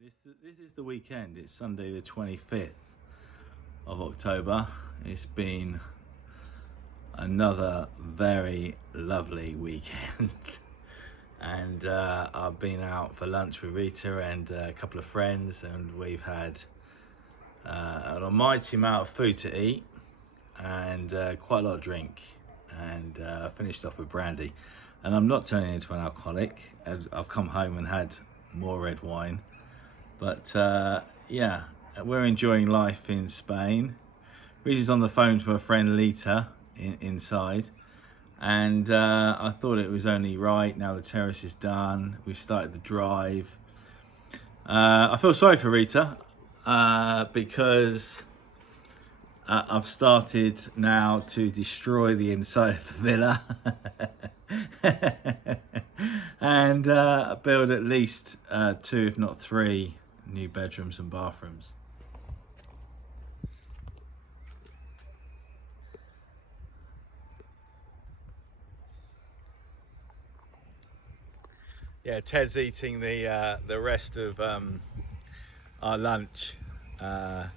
This is the weekend. It's Sunday the 25th of October. It's been another very lovely weekend. And I've been out for lunch with Rita and a couple of friends, and we've had an almighty amount of food to eat and quite a lot of drink, and finished off with brandy. And I'm not turning into an alcoholic. I've come home and had more red wine. But yeah, we're enjoying life in Spain. Rita's on the phone to her friend Lita inside. And I thought it was only right. Now the terrace is done. We've started the drive. I feel sorry for Rita because I've started now to destroy the inside of the villa and build at least 2, if not 3, new bedrooms and bathrooms. Yeah, Ted's eating the rest of our lunch. Yeah,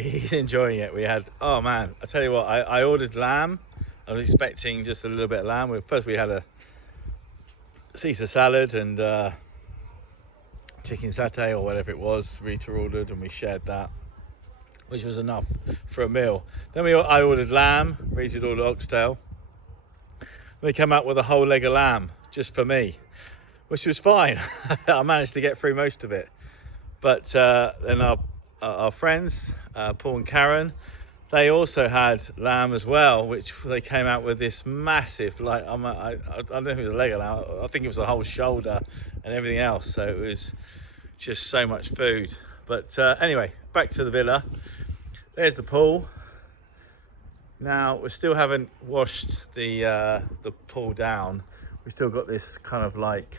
he's enjoying it. We had, oh man, I tell you what, I ordered lamb. I was expecting just a little bit of lamb. First we had a Caesar salad and chicken satay or whatever it was Rita ordered, and we shared that, which was enough for a meal. Then I ordered lamb, Rita ordered oxtail. They came out with a whole leg of lamb just for me, which was fine. I managed to get through most of it. But then our friends, Paul and Karen, they also had lamb as well, which they came out with this massive, like, I don't know if it was a leg of lamb, I think it was the whole shoulder and everything else. So it was just so much food. But anyway, back to the villa. There's the pool. Now, we still haven't washed the pool down. We've still got this kind of like,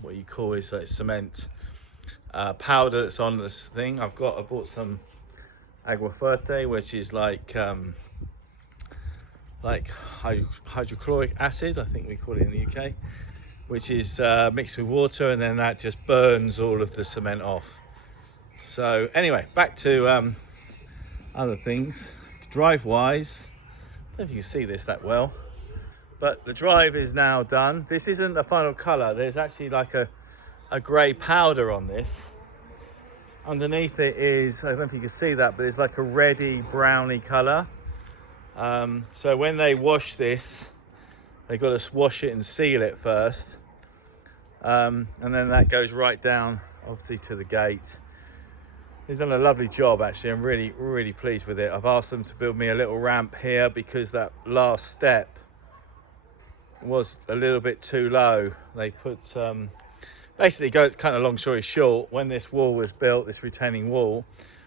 what you call is like cement powder that's on this thing. I bought some agua fuerte, which is like hydrochloric acid, I think we call it in the UK, which is mixed with water, and then that just burns all of the cement off. So anyway, back to other things. Drive wise, I don't know if you can see this that well, but the drive is now done. This isn't the final colour. There's actually like a grey powder on this. Underneath it is, I don't know if you can see that, but it's like a reddy browny colour. So when they wash this, they've got to wash it and seal it first. And then that goes right down, obviously, to the gate. They've done a lovely job, actually. I'm really, really pleased with it. I've asked them to build me a little ramp here because that last step was a little bit too low. They put, basically, kind of long story short, when this wall was built, this retaining wall,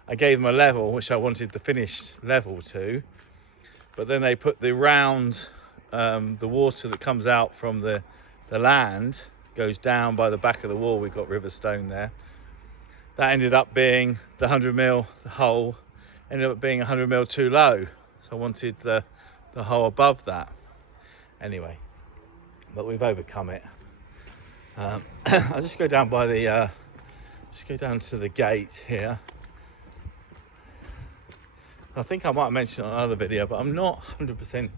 I gave them a level, which I wanted the finished level to. But then they put the round, the water that comes out from the land, goes down by the back of the wall. We've got river stone there. That ended up being the 100mm, the hole ended up being 100mm too low. So I wanted the hole above that. Anyway, but we've overcome it. I'll just go down by the, just go down to the gate here. I think I might have mentioned it on another video, but I'm not 100%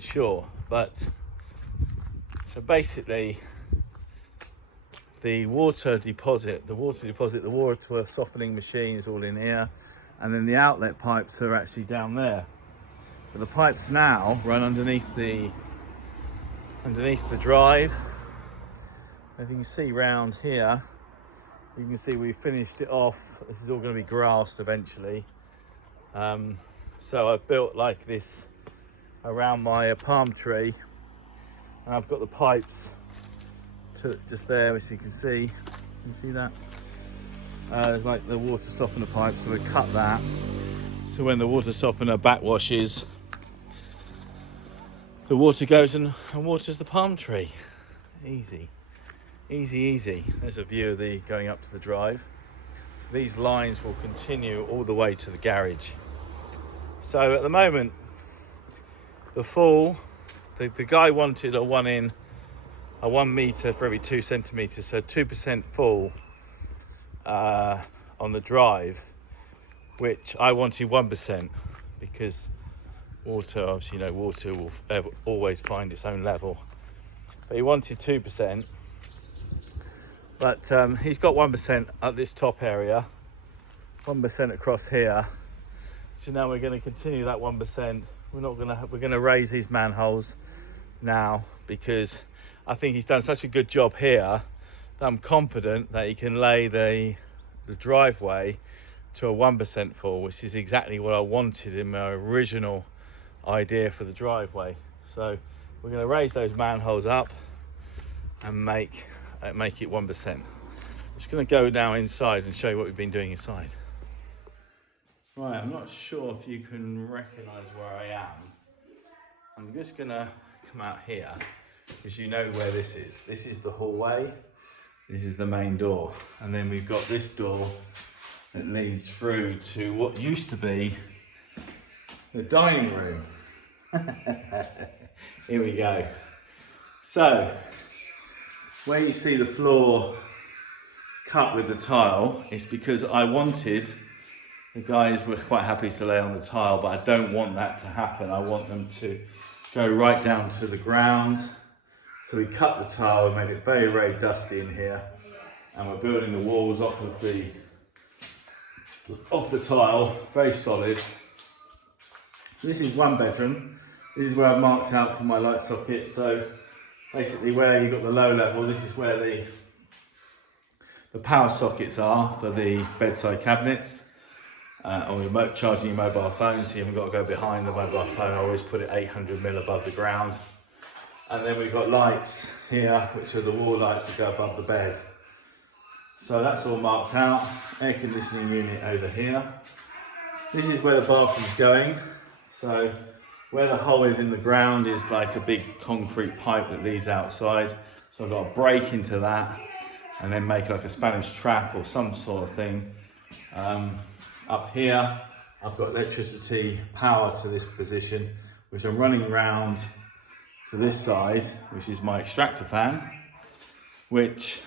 sure. But so basically, the water softening machine is all in here, and then the outlet pipes are actually down there. But the pipes now run underneath the drive. As you can see round here, you can see we finished it off. This is all going to be grassed eventually. So I've built like this around my palm tree, and I've got the pipes just there, as you can see. You can see that? There's like the water softener pipe, so we cut that. So when the water softener backwashes, the water goes and waters the palm tree. Easy, easy, easy. There's a view of the going up to the drive. So these lines will continue all the way to the garage. So at the moment, the guy wanted a 1 in a 1 meter for every 2 centimeters, so 2% fall on the drive, which I wanted 1% because water, obviously, water will always find its own level. But he wanted 2%, but he's got 1% at this top area, 1% across here. So now we're going to continue that 1%. We're going to raise these manholes now because I think he's done such a good job here that I'm confident that he can lay the driveway to a 1% fall, which is exactly what I wanted in my original idea for the driveway. So we're going to raise those manholes up and make it 1%. I'm just going to go now inside and show you what we've been doing inside. Right, I'm not sure if you can recognise where I am. I'm just going to come out here because you know where this is. This is the hallway. This is the main door. And then we've got this door that leads through to what used to be the dining room. Here we go. So, where you see the floor cut with the tile, it's because I wanted, the guys were quite happy to lay on the tile, but I don't want that to happen. I want them to go right down to the ground. So we cut the tile and made it very, very dusty in here. And we're building the walls off the tile, very solid. So this is 1 bedroom. This is where I've marked out for my light socket. So basically where you've got the low level, this is where the power sockets are for the bedside cabinets. Or charging your mobile phone, so you haven't got to go behind the mobile phone. I always put it 800mm above the ground. And then we've got lights here, which are the wall lights that go above the bed. So that's all marked out. Air conditioning unit over here. This is where the bathroom's going. So where the hole is in the ground is like a big concrete pipe that leads outside. So I've got to break into that and then make like a Spanish trap or some sort of thing. Up here, I've got electricity power to this position, which I'm running around to this side, which is my extractor fan, which,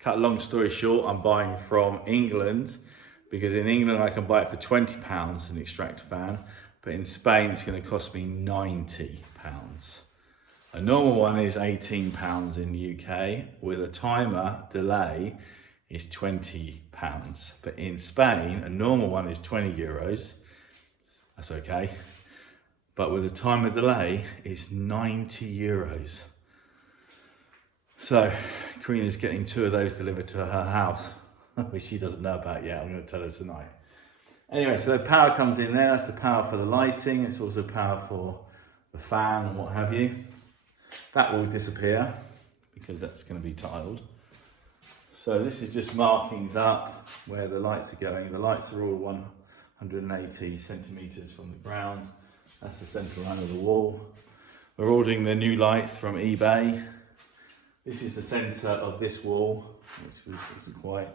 cut a long story short, I'm buying from England, because in England I can buy it for £20 an extractor fan, but in Spain it's going to cost me £90. A normal one is £18 in the UK, with a timer delay is £20. But in Spain, a normal one is €20. That's okay. But with a timer delay, it's €90. So, Karina's getting 2 of those delivered to her house, which she doesn't know about yet. I'm going to tell her tonight. Anyway, so the power comes in there. That's the power for the lighting. It's also power for the fan and what have you. That will disappear because that's going to be tiled. So this is just markings up where the lights are going. The lights are all 180 centimetres from the ground. That's the central line of the wall. We're ordering the new lights from eBay. This is the centre of this wall, which isn't quite,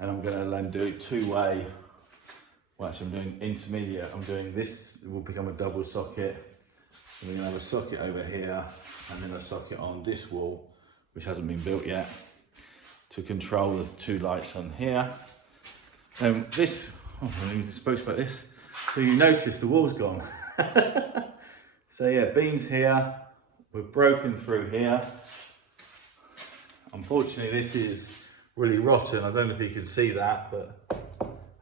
and I'm going to then do it 2-way. Well, actually I'm doing intermediate. I'm doing this, it will become a double socket. And we're going to have a socket over here, and then a socket on this wall, which hasn't been built yet, to control the 2 lights on here. This, I haven't even spoke about this. So you notice the wall's gone. So yeah, beams here, we're broken through here. Unfortunately, this is really rotten. I don't know if you can see that, but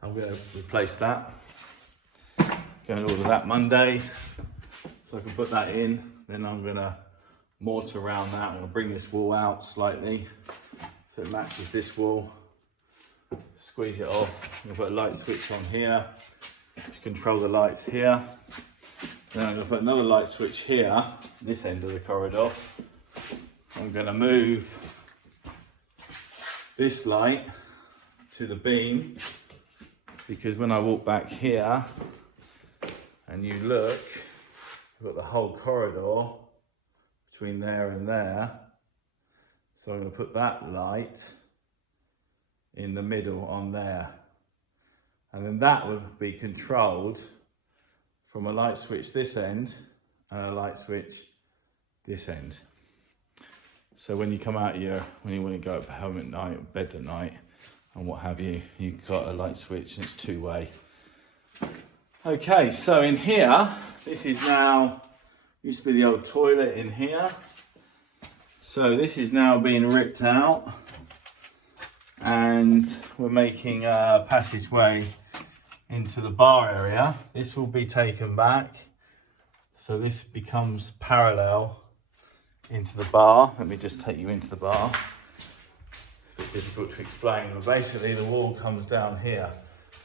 I'm going to replace that. Going to order that Monday, so I can put that in. Then I'm going to mortar around that. I'm going to bring this wall out slightly, so it matches this wall. Squeeze it off. I'm going to put a light switch on here to control the lights here. Then I'm going to put another light switch here, this end of the corridor. I'm going to move this light to the beam, because when I walk back here and you look, you've got the whole corridor between there and there. So I'm going to put that light in the middle on there. And then that will be controlled from a light switch this end and a light switch this end. So when you come out here, when you want to go home at night, or bed at night, and what have you, you've got a light switch and it's two-way. Okay, so in here, this is now, used to be the old toilet in here. So this is now being ripped out, and we're making a passageway into the bar area. This will be taken back, so this becomes parallel into the bar. Let me just take you into the bar. A bit difficult to explain, but basically the wall comes down here,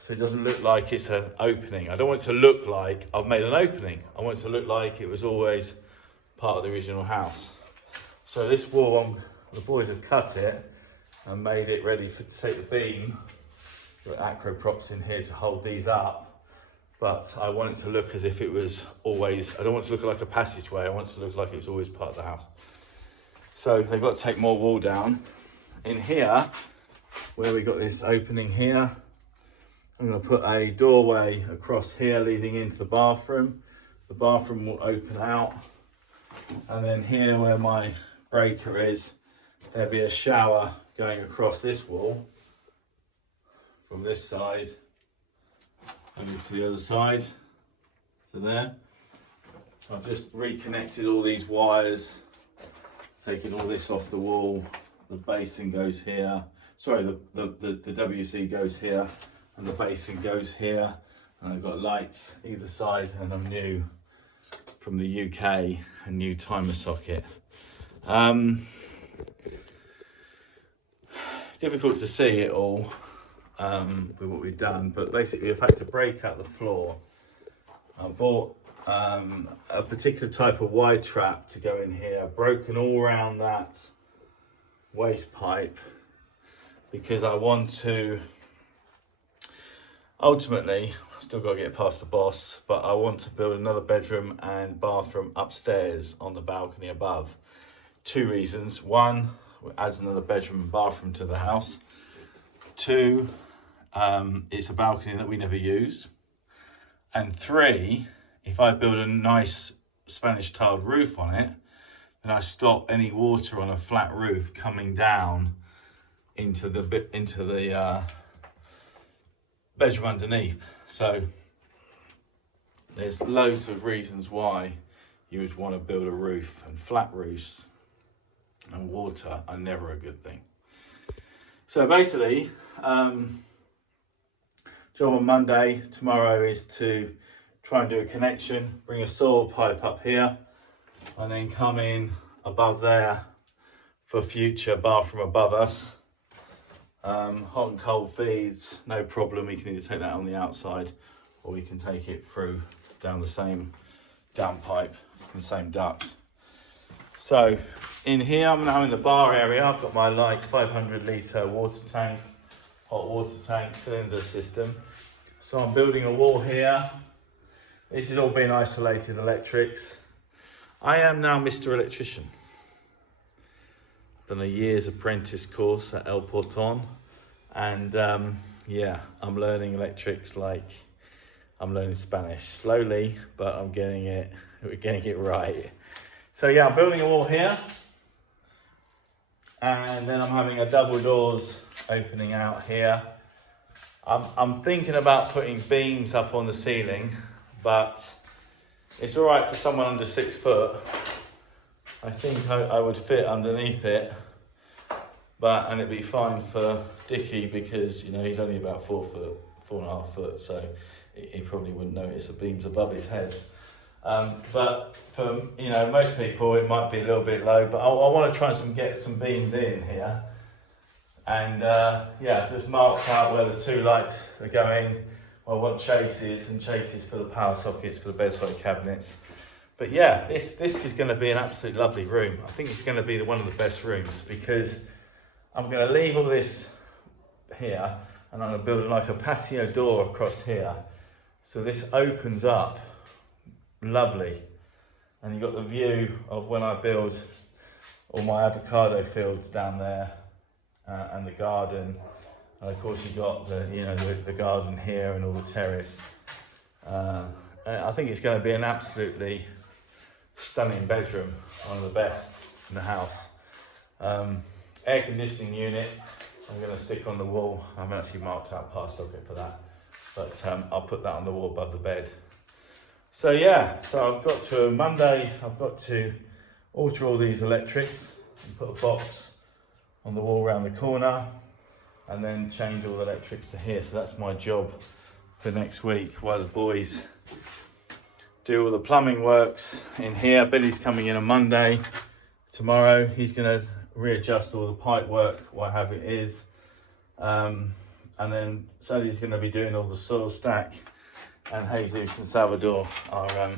so it doesn't look like it's an opening. I don't want it to look like I've made an opening. I want it to look like it was always part of the original house. So this wall, the boys have cut it and made it ready to take the beam. There are acro props in here to hold these up, but I want it to look as if it was always, I don't want it to look like a passageway, I want it to look like it was always part of the house. So they've got to take more wall down. In here, where we got this opening here, I'm going to put a doorway across here leading into the bathroom. The bathroom will open out, and then here where my breaker is, there'll be a shower going across this wall from this side over to the other side, to there. I've just reconnected all these wires, taking all this off the wall. The basin goes here, sorry, the WC goes here, and the basin goes here, and I've got lights either side, and I'm new from the UK, a new timer socket. Difficult to see it all with what we've done, but basically I've had to break out the floor. I bought a particular type of wide trap to go in here, broken all around that waste pipe, because I want to, ultimately, I've still got to get past the boss, but I want to build another bedroom and bathroom upstairs on the balcony above. Two reasons. One, it adds another bedroom and bathroom to the house. Two, it's a balcony that we never use. And three, if I build a nice Spanish tiled roof on it, then I stop any water on a flat roof coming down into the bedroom underneath. So there's loads of reasons why you would want to build a roof, and flat roofs and water are never a good thing. So basically, job on Monday, tomorrow, is to try and do a connection, bring a soil pipe up here, and then come in above there for future bathroom above us. Hot and cold feeds, no problem. We can either take that on the outside, or we can take it through down the same downpipe, the same duct. So in here, I'm now in the bar area. I've got my 500 litre water tank, hot water tank cylinder system. So I'm building a wall here. This is all being isolated electrics. I am now Mr. Electrician. I've done a year's apprentice course at El Porton, and yeah, I'm learning electrics like I'm learning Spanish. Slowly, but we're getting it right. So yeah, I'm building a wall here, and then I'm having a double doors opening out here. I'm thinking about putting beams up on the ceiling, but it's all right for someone under 6 foot. I think I would fit underneath it, and it'd be fine for Dickie, because he's only about 4 foot, 4.5 foot, so he probably wouldn't notice the beams above his head. But for most people, it might be a little bit low. But I want to try and get some beams in here, and yeah, just mark out where the 2 lights are going. I want chases for the power sockets for the bedside cabinets. But yeah, this is going to be an absolutely lovely room. I think it's going to be one of the best rooms, because I'm going to leave all this here, and I'm going to build like a patio door across here. So this opens up lovely, and you've got the view of when I build all my avocado fields down there, and the garden. And of course you've got the garden here and all the terrace. I think it's going to be an absolutely stunning bedroom, one of the best in the house. Air conditioning unit, I'm going to stick on the wall. I haven't actually marked out past socket for that, but I'll put that on the wall above the bed. So yeah, so I've got to Monday, I've got to alter all these electrics and put a box on the wall around the corner, and then change all the electrics to here. So that's my job for next week, while the boys do all the plumbing works in here. Billy's coming in on Monday. Tomorrow he's going to readjust all the pipe work, what have it is. And then Sally's going to be doing all the soil stack, and Jesus and Salvador are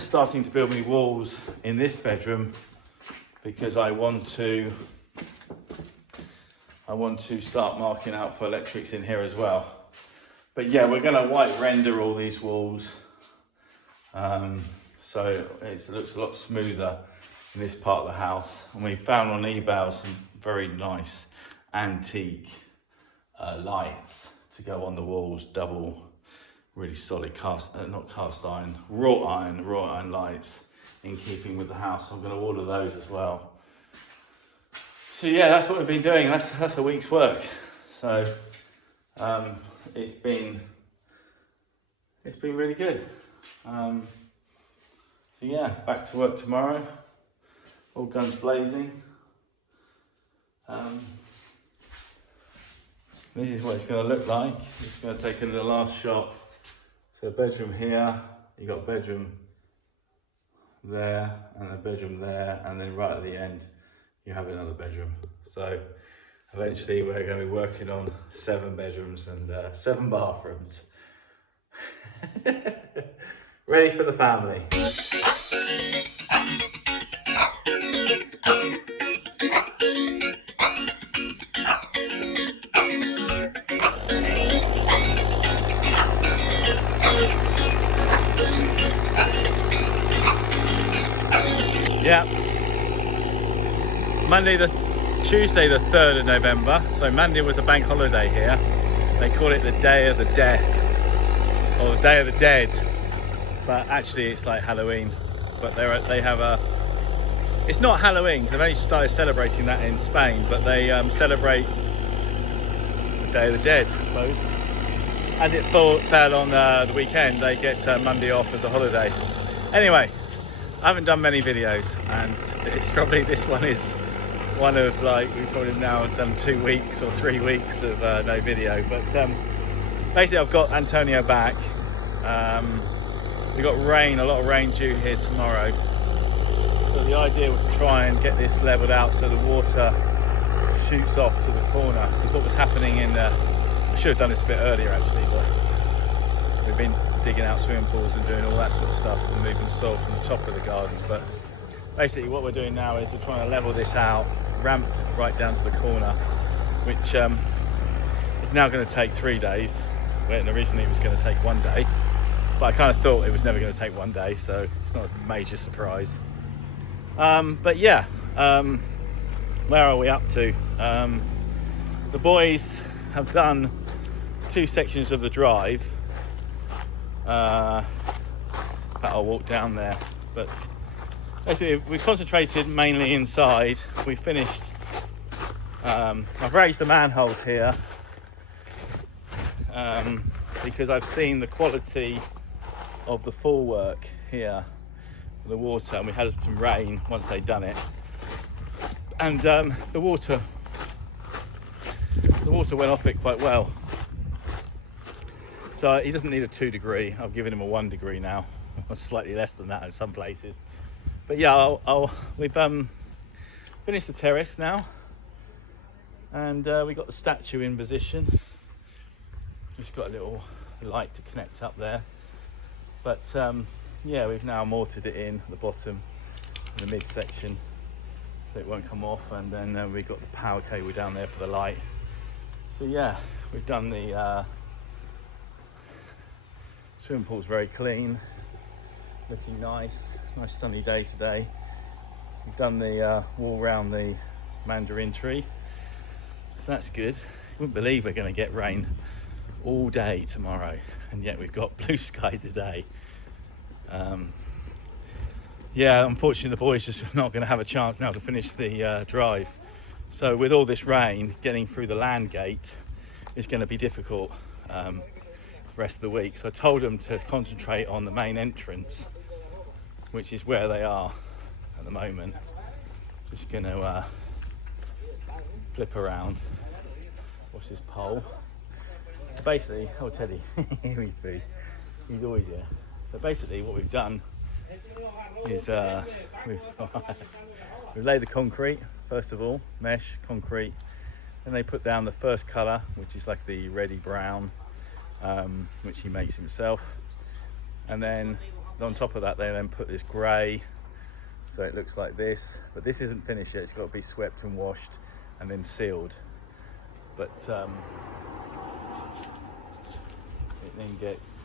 starting to build me walls in this bedroom, because I want to start marking out for electrics in here as well. But yeah, we're going to white render all these walls, so it looks a lot smoother in this part of the house. And we found on eBay some very nice antique lights to go on the walls, double, really solid wrought iron lights, in keeping with the house. I'm going to order those as well. So yeah, that's what we've been doing. That's a week's work. So it's been really good. So yeah, back to work tomorrow, all guns blazing. This is what it's going to look like. Just going to take a little last shot. So bedroom here, you got bedroom there, and a bedroom there, and then right at the end you have another bedroom. So eventually we're going to be working on 7 bedrooms and 7 bathrooms. Ready for the family. Yeah. Tuesday the 3rd of November. So Monday was a bank holiday here. They call it the Day of the Death, or the Day of the Dead. But actually it's like Halloween. But they have a... It's not Halloween, they've only started celebrating that in Spain, but they celebrate the Day of the Dead, I suppose. As it fell on the weekend, they get Monday off as a holiday. Anyway, I haven't done many videos, and it's probably, this one is one of, like, we've probably now done 2 weeks or 3 weeks of no video. But basically I've got Antonio back. We've got rain, a lot of rain due here tomorrow. So the idea was to try and get this leveled out so the water shoots off to the corner. Because what was happening I should have done this a bit earlier actually, but we've been digging out swimming pools and doing all that sort of stuff and moving soil from the top of the gardens. But basically what we're doing now is we're trying to level this out, ramp right down to the corner, which is now going to take 3 days, when originally it was going to take 1 day. But I kind of thought it was never going to take 1 day, so it's not a major surprise. But yeah, where are we up to? The boys have done 2 sections of the drive. But I'll walk down there. But basically, we concentrated mainly inside. We finished. I've raised the manholes here because I've seen the quality of the fall work here, the water, and we had some rain once they'd done it, and the water went off it quite well. So he doesn't need a 2 degree. I've given him a 1 degree now, or slightly less than that in some places. But yeah, we've finished the terrace now, and we got the statue in position. Just got a little light to connect up there. But yeah, we've now mortared it in at the bottom, in the midsection, so it won't come off. And then we've got the power cable down there for the light. So yeah, we've done the swimming pool's very clean, looking nice sunny day today. We've done the wall round the mandarin tree, so that's good. You wouldn't believe we're going to get rain all day tomorrow, and yet we've got blue sky today. yeah, unfortunately the boys just not going to have a chance now to finish the drive. So with all this rain, getting through the land gate is going to be difficult the rest of the week. So I told them to concentrate on the main entrance, which is where they are at the moment. Just going to flip around. What's this pole? So basically, oh Teddy, he's always here. So basically what we've done is we've laid the concrete, first of all, mesh, concrete. Then they put down the first colour, which is like the reddy brown, which he makes himself. And then on top of that, they then put this grey, so it looks like this. But this isn't finished yet, it's got to be swept and washed and then sealed. But it then gets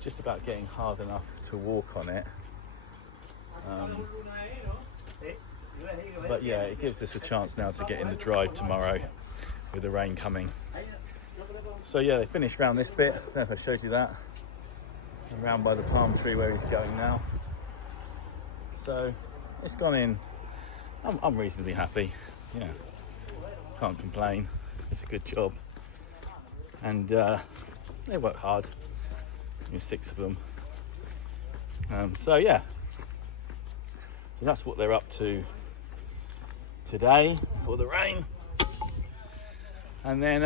just about getting hard enough to walk on it. But yeah, it gives us a chance now to get in the drive tomorrow with the rain coming. So yeah, they finished around this bit. I don't know if I showed you that. Around by the palm tree where he's going now. So it's gone in. I'm reasonably happy. Yeah, can't complain. It's a good job. And they work hard. There's 6 of them. So yeah. So that's what they're up to today before the rain. And then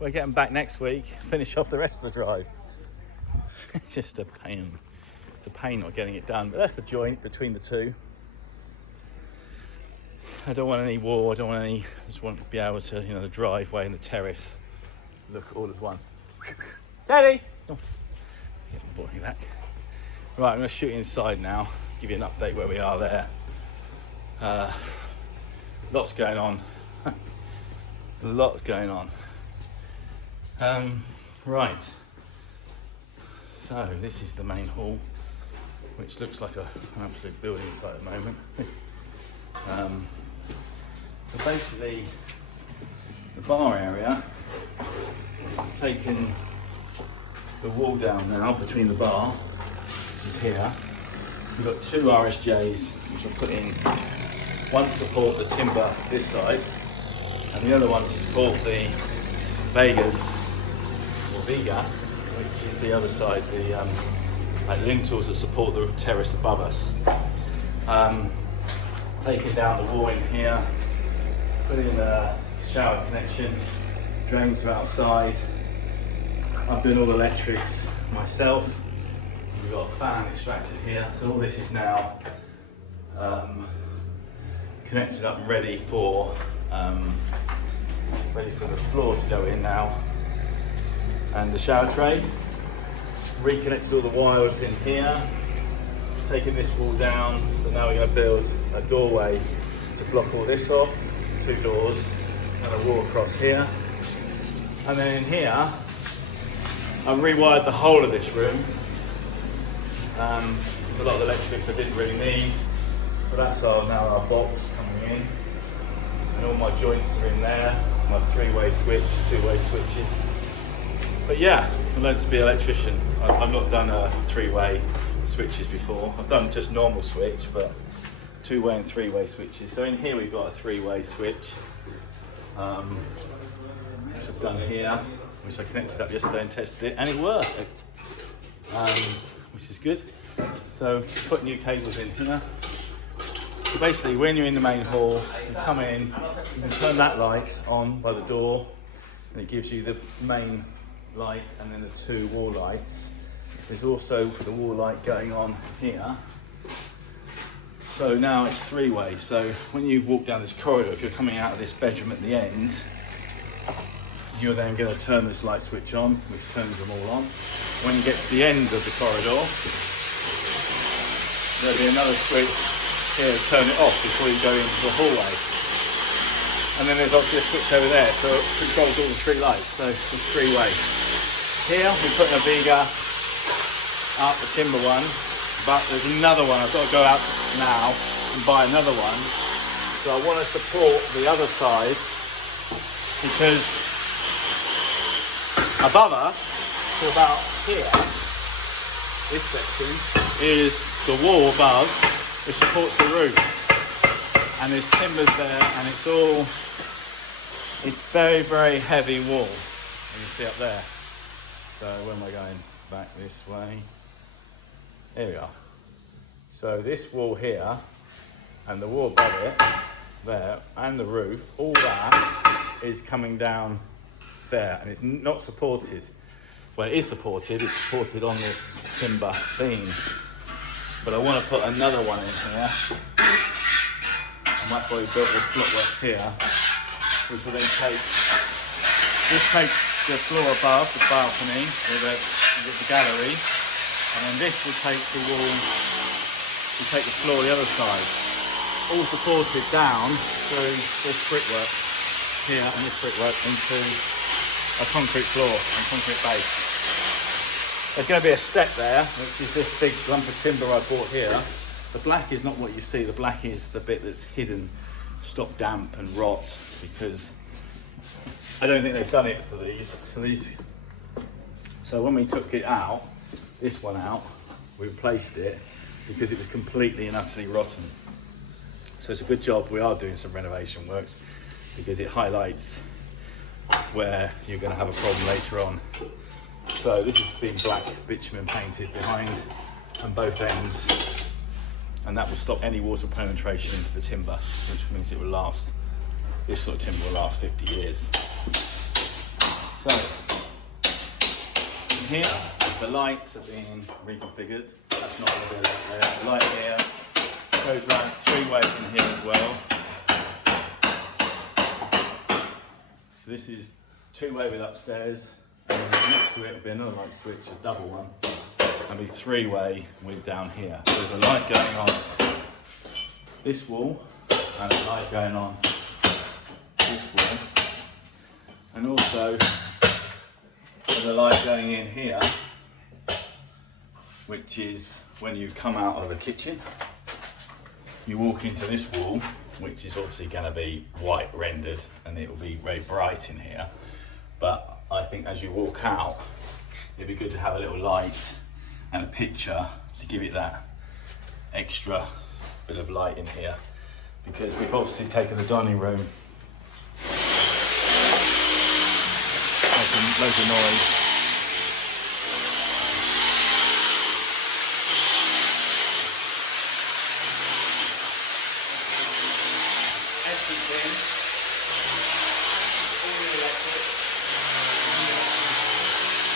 we're getting back next week, finish off the rest of the drive. It's just a pain. It's a pain not getting it done. But that's the joint between the two. I don't want any war, I just want to be able to, the driveway and the terrace look all as one. Daddy! Oh, get my boy back. Right, I'm going to shoot inside now, give you an update where we are there. Lots going on. Lots going on. Right. So this is the main hall, which looks like an absolute building site at the moment. So basically, the bar area, I've taken the wall down now between the bar, which is here. We've got 2 RSJs, which I'll put in. One to support the timber this side, and the other one to support the Vegas, or Vega, which is the other side, the lintels that support the terrace above us. Taking down the wall in here, put in a shower connection, drains are outside. I'm doing all the electrics myself. We've got a fan extractor here, so all this is now connected up and ready for the floor to go in now. And the shower tray, reconnected all the wires in here, taking this wall down, so now we're going to build a doorway to block all this off, 2 doors, and a wall across here. And then in here, I've rewired the whole of this room. There's a lot of electrics I didn't really need, so that's now our box coming in, and all my joints are in there, my 3-way switch, 2-way switches. But yeah, I learned to be an electrician. I've not done a 3-way switches before. I've done just normal switch, but 2-way and 3-way switches. So in here we've got a 3-way switch, which I've done here, which I connected up yesterday and tested it, and it worked, which is good. So put new cables in here. So basically, when you're in the main hall, you come in, you can turn that light on by the door, and it gives you the main light and then the 2 wall lights. There's also the wall light going on here. So now it's 3-way. So when you walk down this corridor, if you're coming out of this bedroom at the end, you're then going to turn this light switch on, which turns them all on. When you get to the end of the corridor, there'll be another switch here to turn it off before you go into the hallway. And then there's obviously a switch over there, so it controls all the 3 lights. So it's 3-way. Here we're putting a Vega up, the timber one, but there's another one. I've got to go out now and buy another one. So I want to support the other side, because above us, to about here, this section is the wall above, which supports the roof. And there's timbers there, and it's very, very heavy wall. You see up there. So where am I going? Back this way. Here we are. So this wall here, and the wall above it, there, and the roof, all that is coming down there, and it's not supported. Well, it is supported. It's supported on this timber beam. But I want to put another one in here. And that's why we built this blockwork here, which will then this takes the floor above, the balcony, with the gallery, and then this will take the wall, will take the floor the other side. All supported down through this brickwork here and this brickwork into a concrete floor and concrete base. There's going to be a step there, which is this big lump of timber I bought here. The black is not what you see, the black is the bit that's hidden, stop damp and rot, because I don't think they've done it for these. So when we took it out, this one out, we replaced it because it was completely and utterly rotten. So it's a good job we are doing some renovation works, because it highlights where you're going to have a problem later on. So this has been black bitumen painted behind and both ends, and that will stop any water penetration into the timber, which means it will last, this sort of timber will last 50 years. So in here, the lights are being reconfigured. That's not going to be a light there. The light here goes around 3 ways in here as well. So this is 2-way with upstairs, and next to it will be another light switch, a double one, and be 3-way with down here. So there's a light going on this wall, and a light going on this wall, and also there's a light going in here, which is when you come out of the kitchen, you walk into this wall, which is obviously going to be white rendered, and it will be very bright in here. But I think as you walk out, it'd be good to have a little light and a picture to give it that extra bit of light in here, because we've obviously taken the dining room, making loads of noise.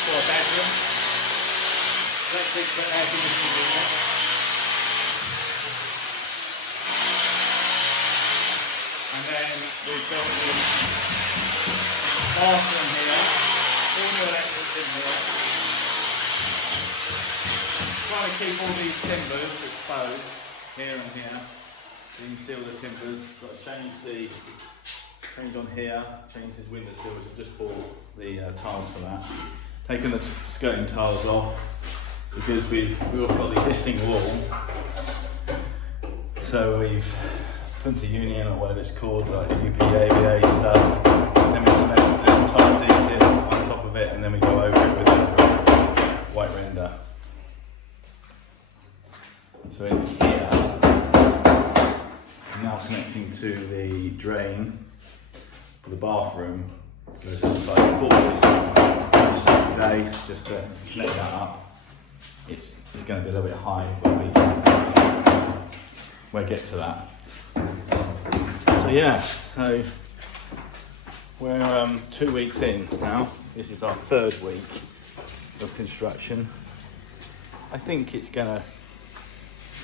For a bedroom, electric for air conditioning unit. And then we've built the bathroom here, all new electrics in here. Trying to keep all these timbers exposed here and here. You can see all the timbers. Got to change on here, change his window sills. I've just bought the tiles for that. Taken the skirting tiles off because we've got the existing wall. So we've put a union or whatever it's called, like the UPAVA stuff. Then we cement and tile adhesive on top of it, and then we go over it with a white render. So in here, I'm now connecting to the drain for the bathroom. There's a size board today just to connect that up. It's going to be a little bit high when we get to that. So yeah, so we're 2 weeks in now. This is our 3rd week of construction. I think it's going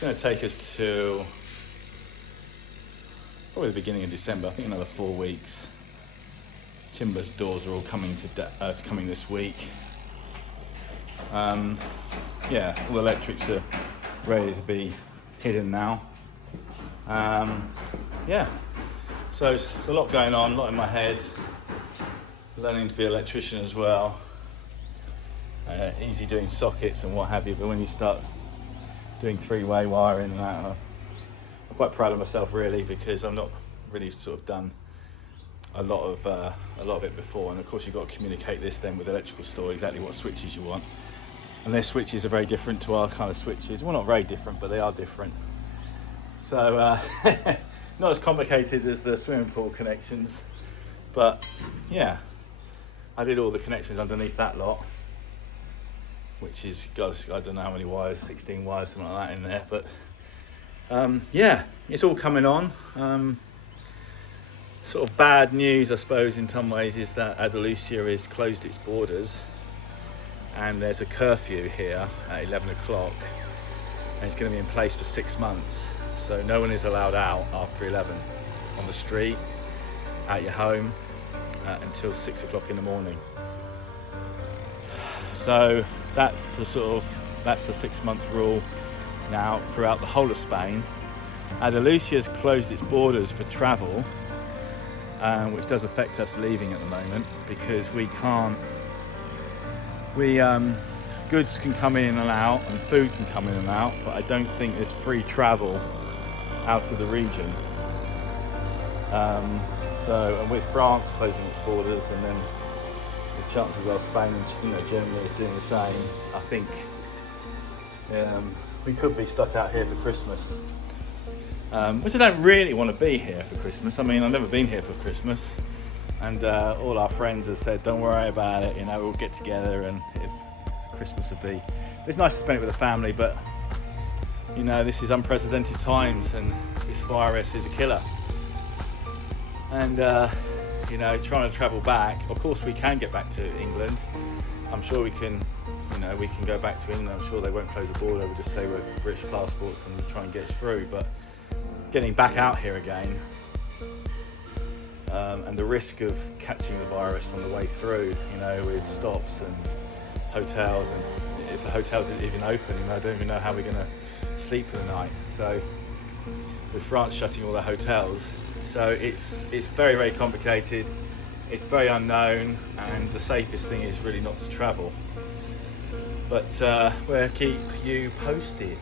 to take us to probably the beginning of December. I think another 4 weeks. Timber's doors are all coming this week. Yeah, all the electrics are ready to be hidden now. Yeah, so it's a lot going on, a lot in my head. Learning to be an electrician as well. Easy doing sockets and what have you, but when you start doing 3-way wiring and that, I'm quite proud of myself really, because I've not really sort of done a lot of it before. And of course you've got to communicate this then with the electrical store, exactly what switches you want. And their switches are very different to our kind of switches. Well, not very different, but they are different. So not as complicated as the swimming pool connections, but yeah, I did all the connections underneath that lot, which is, gosh, I don't know how many wires, 16 wires, something like that in there, but yeah, it's all coming on. Sort of bad news, I suppose, in some ways, is that Andalusia has closed its borders, and there's a curfew here at 11 o'clock, and it's going to be in place for 6 months. So no one is allowed out after 11 on the street, at your home, until 6 o'clock in the morning. So that's the 6-month rule now throughout the whole of Spain. Andalusia has closed its borders for travel, which does affect us leaving at the moment, because we can't. Goods can come in and out, and food can come in and out, but I don't think there's free travel out of the region. And with France closing its borders, and then the chances are Spain and Germany is doing the same, I think we could be stuck out here for Christmas. Which I don't really want to be here for Christmas. I mean, I've never been here for Christmas, and all our friends have said, don't worry about it, we'll get together and Christmas will be. It's nice to spend it with the family, but this is unprecedented times, and this virus is a killer. And trying to travel back, of course we can get back to England. I'm sure we can go back to England. I'm sure they won't close the border. We'll just say we're British passports and try and get us through. But getting back out here again, and the risk of catching the virus on the way through, with stops and hotels, and if the hotels are even open, I don't even know how we're going to sleep for the night. So with France shutting all the hotels, so it's very, very complicated. It's very unknown, and the safest thing is really not to travel. But we'll keep you posted.